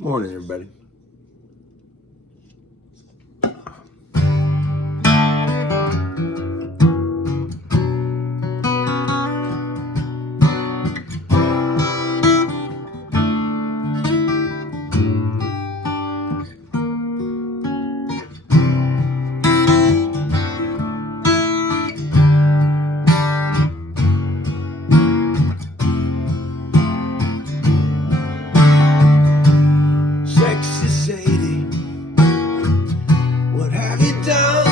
Morning, everybody. Sexy Sadie, what have you done?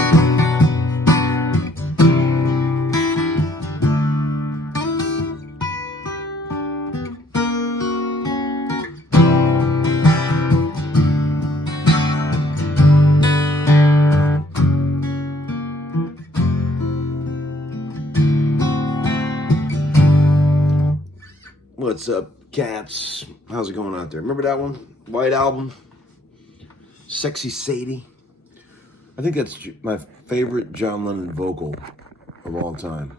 What's up, cats? How's it going out there? Remember that one? White Album? Sexy Sadie? I think that's my favorite John Lennon vocal of all time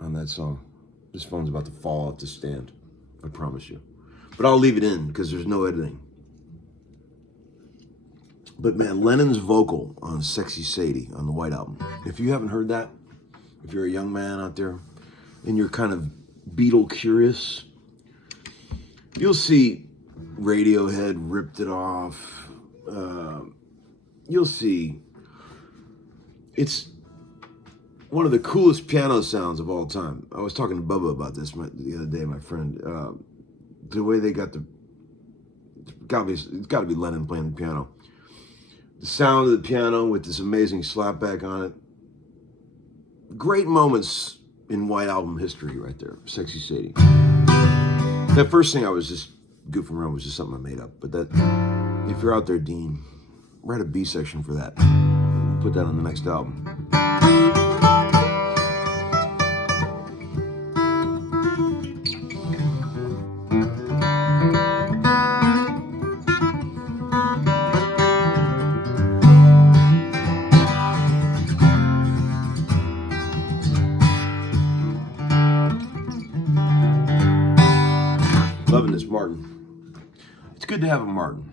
on that song. This phone's about to fall off the stand, I promise you. But I'll leave it in because there's no editing. But man, Lennon's vocal on Sexy Sadie on the White Album. If you haven't heard that, if you're a young man out there and you're kind of Beatle curious, you'll see Radiohead ripped it off. You'll see it's one of the coolest piano sounds of all time. I was talking to Bubba about this the other day, my friend. The way they got it's got to be Lennon playing the piano. The sound of the piano with this amazing slapback on it. Great moments in White Album history right there. Sexy Sadie. That first thing I was just goofing around was just something I made up. But that, if you're out there, Dean, write a B section for that. Put that on the next album. Loving this Martin. It's good to have a Martin.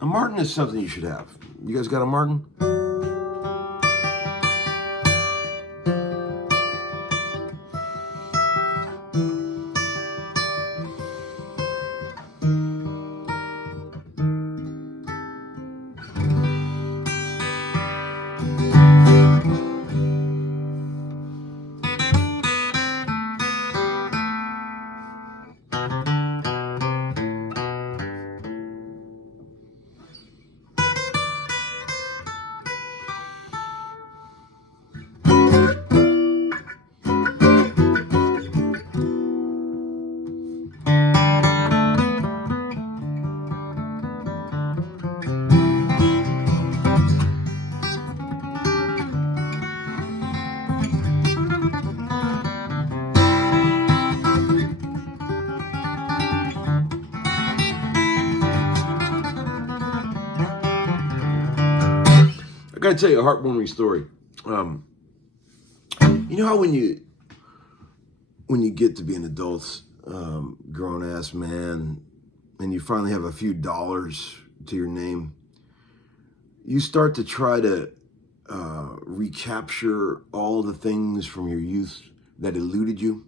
A Martin is something you should have. You guys got a Martin? I gotta tell you a heartwarming story. You know how when you get to be an adult, grown ass man, and you finally have a few dollars to your name, you start to try to recapture all the things from your youth that eluded you.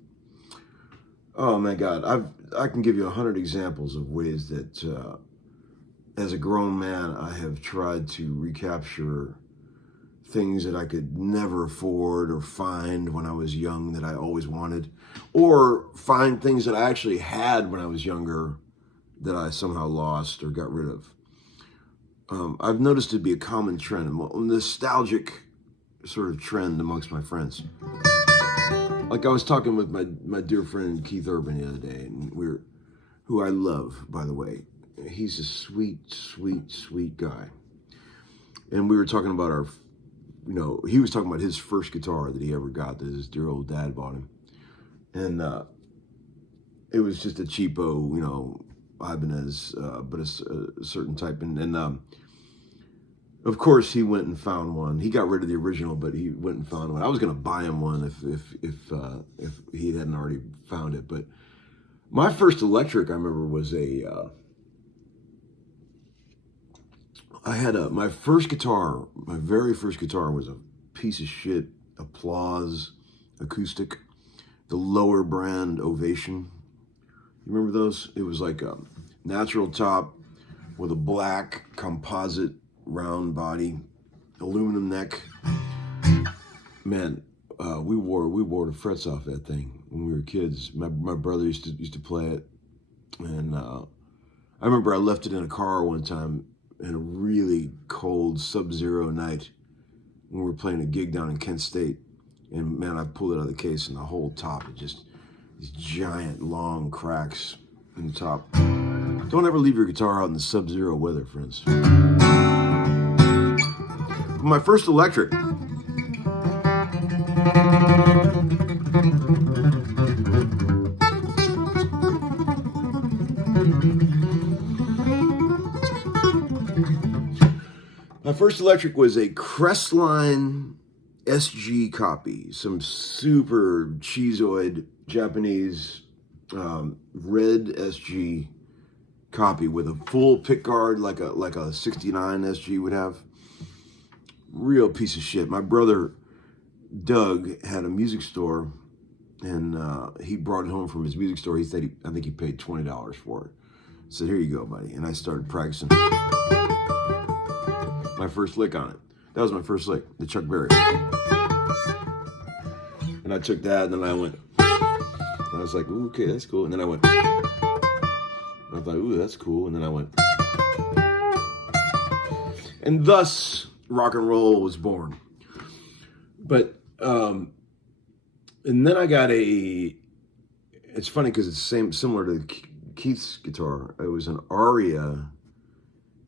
Oh my God, I can give you 100 examples of ways that as a grown man, I have tried to recapture things that I could never afford or find when I was young that I always wanted, or find things that I actually had when I was younger that I somehow lost or got rid of. I've noticed it to be a common trend, a nostalgic sort of trend amongst my friends. Like I was talking with my dear friend Keith Urban the other day, and who I love, by the way. He's a sweet, sweet, sweet guy. And we were talking about he was talking about his first guitar that he ever got that his dear old dad bought him. And it was just a cheapo, Ibanez, but a certain type. And of course, he went and found one. He got rid of the original, but he went and found one. I was going to buy him one if he hadn't already found it. But my first electric, I remember, was a I had my first guitar, my very first guitar was a piece of shit Applause acoustic, the lower brand Ovation. You remember those? It was like a natural top with a black composite round body, aluminum neck. Man, we wore the frets off that thing when we were kids. My brother used to play it, and I remember I left it in a car one time in a really cold sub-zero night when we were playing a gig down in Kent State, and man, I pulled it out of the case, and the whole top, it just these giant long cracks in the top. Don't ever leave your guitar out in the sub-zero weather, friends. My first electric. My first electric was a Crestline SG copy, some super cheeseoid Japanese red SG copy with a full pick guard like a 69 SG would have. Real piece of shit. My brother Doug had a music store, and he brought it home from his music store. I think he paid $20 for it. I said, "Here you go, buddy." And I started practicing my first lick on it. That was my first lick, the Chuck Berry. And I took that, and then I went, and I was like, "Ooh, okay, that's cool." And then I went, and I thought, "Ooh, that's cool." And then I went, and thus rock and roll was born. But and then I got it's funny because it's similar to Keith's guitar. It was an Aria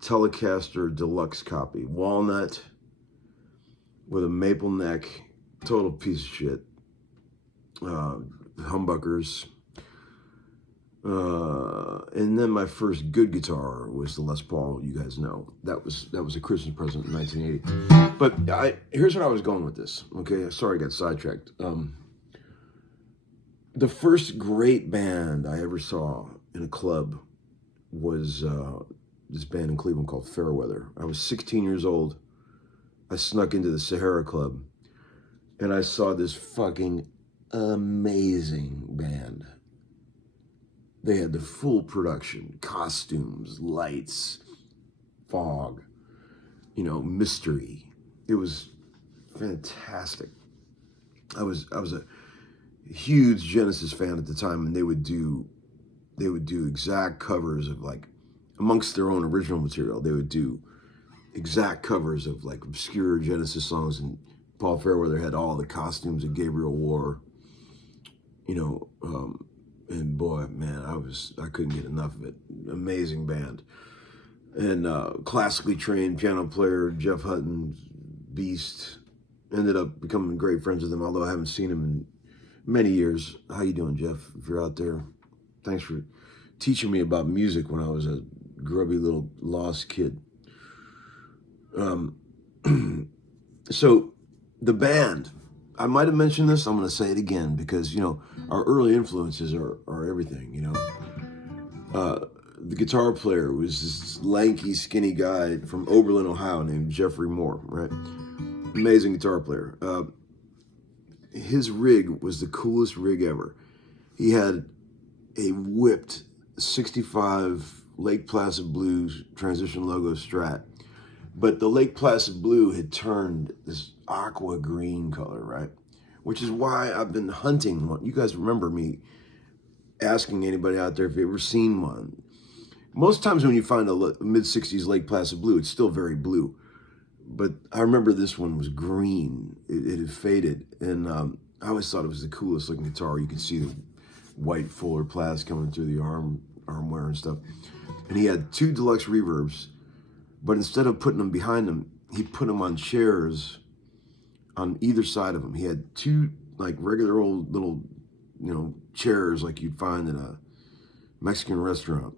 Telecaster Deluxe copy, walnut with a maple neck, total piece of shit. Humbuckers. And then my first good guitar was the Les Paul. You guys know that was a Christmas present in 1980. But here's what I was going with this. Okay, sorry I got sidetracked. The first great band I ever saw in a club was this band in Cleveland called Fairweather. I was 16 years old. I snuck into the Sahara Club, and I saw this fucking amazing band. They had the full production, costumes, lights, fog, mystery. It was fantastic. I was a huge Genesis fan at the time, and they would do exact covers of, like, amongst their own original material, they would do exact covers of, like, obscure Genesis songs, and Paul Fairweather had all the costumes that Gabriel wore, and boy, man, I couldn't get enough of it. Amazing band. And classically trained piano player Jeff Hutton, beast. Ended up becoming great friends with him, although I haven't seen him in many years. How you doing, Jeff? If you're out there, thanks for teaching me about music when I was a grubby little lost kid. So the band, I might have mentioned this. I'm going to say it again because, our early influences are everything, The guitar player was this lanky, skinny guy from Oberlin, Ohio named Jeffrey Moore, right? Amazing guitar player. His rig was the coolest rig ever. He had a whipped 65 Lake Placid Blues Transition Logo Strat. But the Lake Placid Blue had turned this aqua green color, right? Which is why I've been hunting one. You guys remember me asking anybody out there if you've ever seen one. Most times when you find a mid-60s Lake Placid Blue, it's still very blue. But I remember this one was green. It had faded. And I always thought it was the coolest looking guitar. You could see the white Fuller Plas coming through the armware and stuff. And he had 2 deluxe reverbs. But instead of putting them behind him, he put them on chairs on either side of him. He had 2 like regular old little, chairs like you'd find in a Mexican restaurant.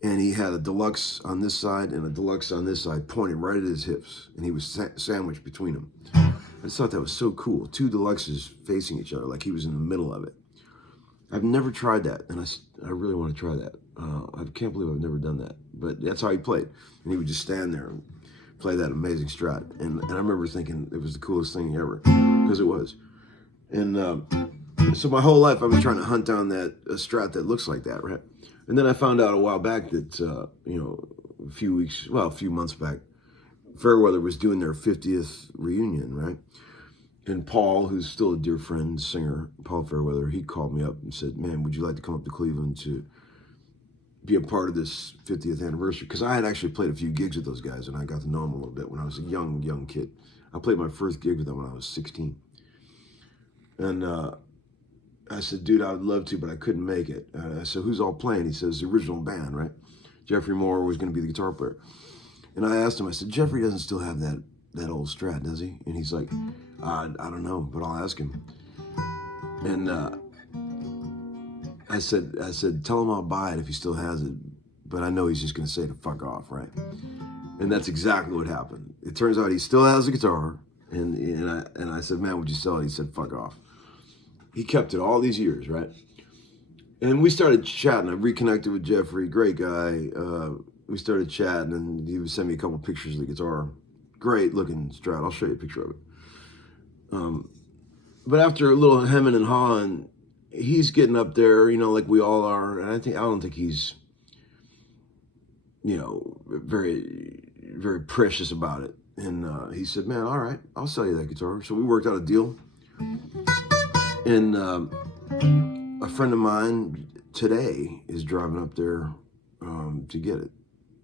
And he had a deluxe on this side and a deluxe on this side pointed right at his hips. And he was sandwiched between them. I just thought that was so cool. 2 deluxes facing each other like he was in the middle of it. I've never tried that. And I really want to try that. I can't believe I've never done that. but that's how he played. And he would just stand there and play that amazing Strat. And I remember thinking it was the coolest thing ever, because it was. And so my whole life I've been trying to hunt down a Strat that looks like that, right? And then I found out a while back that, a few months back, Fairweather was doing their 50th reunion, right? And Paul, who's still a dear friend, singer, Paul Fairweather, he called me up and said, man, would you like to come up to Cleveland to be a part of this 50th anniversary? Because I had actually played a few gigs with those guys, and I got to know them a little bit when I was a young kid. I played my first gig with them when I was 16. And I said, dude, I would love to, but I couldn't make it. I said, who's all playing? He says, the original band, right? Jeffrey Moore was going to be the guitar player. And I asked him, I said, Jeffrey doesn't still have that old Strat, does he? And he's like, I don't know, but I'll ask him. And I said, tell him I'll buy it if he still has it, but I know he's just going to say to fuck off, right? And that's exactly what happened. It turns out he still has the guitar, and I said, man, would you sell it? He said, fuck off. He kept it all these years, right? And we started chatting. I reconnected with Jeffrey, great guy. We started chatting, and he would send me a couple pictures of the guitar. Great looking Strat. I'll show you a picture of it. But after a little hemming and hawing, he's getting up there, like we all are. And I don't think he's, very, very precious about it. And he said, man, all right, I'll sell you that guitar. So we worked out a deal. And a friend of mine today is driving up there to get it.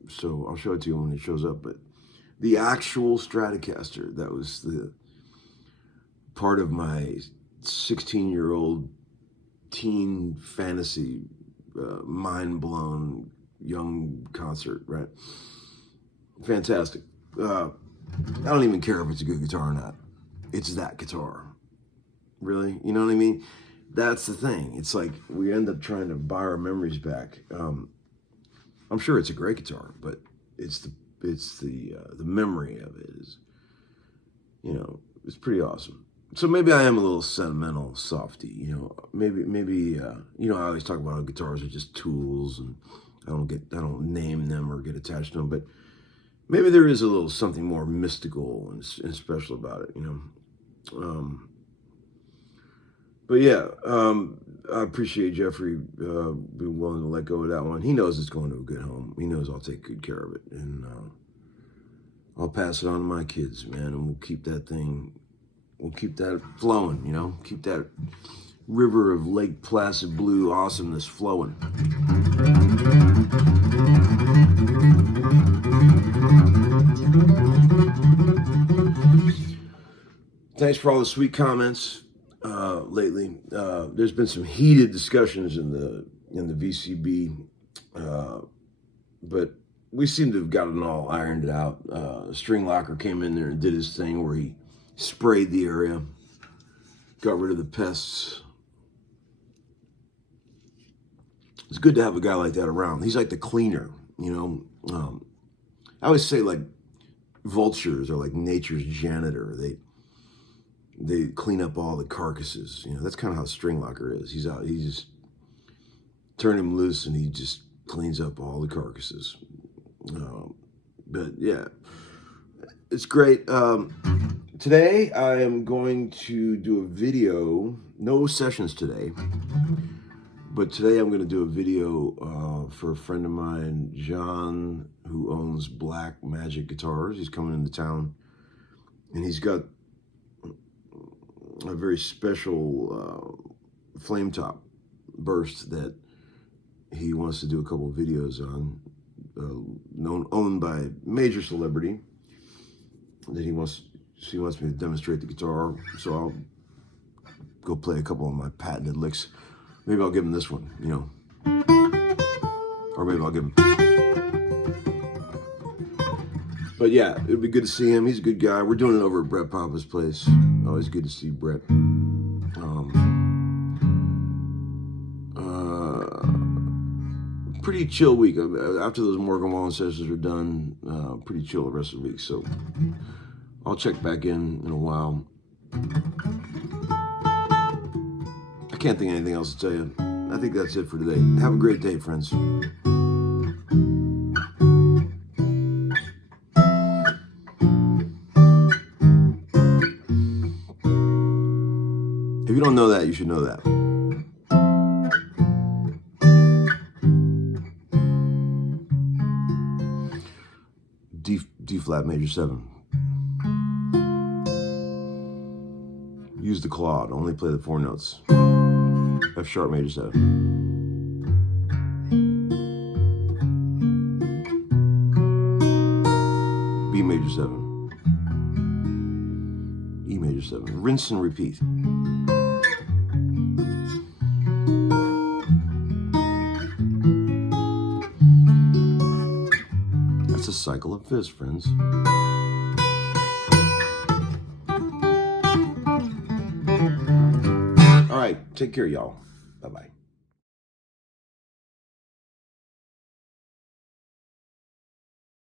So I'll show it to you when it shows up. But the actual Stratocaster, that was the part of my 16-year-old teen fantasy, mind-blown young concert, right? Fantastic. I don't even care if it's a good guitar or not. It's that guitar. Really? You know what I mean? That's the thing. It's like we end up trying to buy our memories back. I'm sure it's a great guitar, but it's the memory of it is, it's pretty awesome. So maybe I am a little sentimental softy, maybe I always talk about how guitars are just tools, and I don't name them or get attached to them, but maybe there is a little something more mystical and special about it, But yeah, I appreciate Jeffrey being willing to let go of that one. He knows it's going to a good home. He knows I'll take good care of it, and I'll pass it on to my kids, man, and we'll keep that flowing, keep that river of Lake Placid blue awesomeness flowing. Thanks for all the sweet comments. Lately, there's been some heated discussions in the VCB, but we seem to have gotten all ironed out. String Locker came in there and did his thing where he sprayed the area, got rid of the pests. It's good to have a guy like that around. He's like the cleaner, I always say like vultures are like nature's janitor. They clean up all the carcasses. That's kind of how String Locker is. He's out. He just turn him loose, and he just cleans up all the carcasses. But yeah, it's great. Today I am going to do a video. No sessions today, but today I'm going to do a video for a friend of mine, John, who owns Black Magic Guitars. He's coming into town, and he's got a very special flame top burst that he wants to do a couple of videos on, owned by a major celebrity that she wants me to demonstrate the guitar, so I'll go play a couple of my patented licks. Maybe I'll give him this one, or maybe I'll give him. But yeah, it'd be good to see him. He's a good guy. We're doing it over at Brett Papa's place. Always good to see Brett. Pretty chill week. After those Morgan Wallen sessions are done, pretty chill the rest of the week. So I'll check back in a while. I can't think of anything else to tell you. I think that's it for today. Have a great day, friends. that. You should know that. D flat major 7. Use the clawed. Only play the 4 notes. F sharp major 7. B major 7. E major 7. Rinse and repeat. That's a cycle of fifths, friends. All right, take care, y'all. Bye-bye.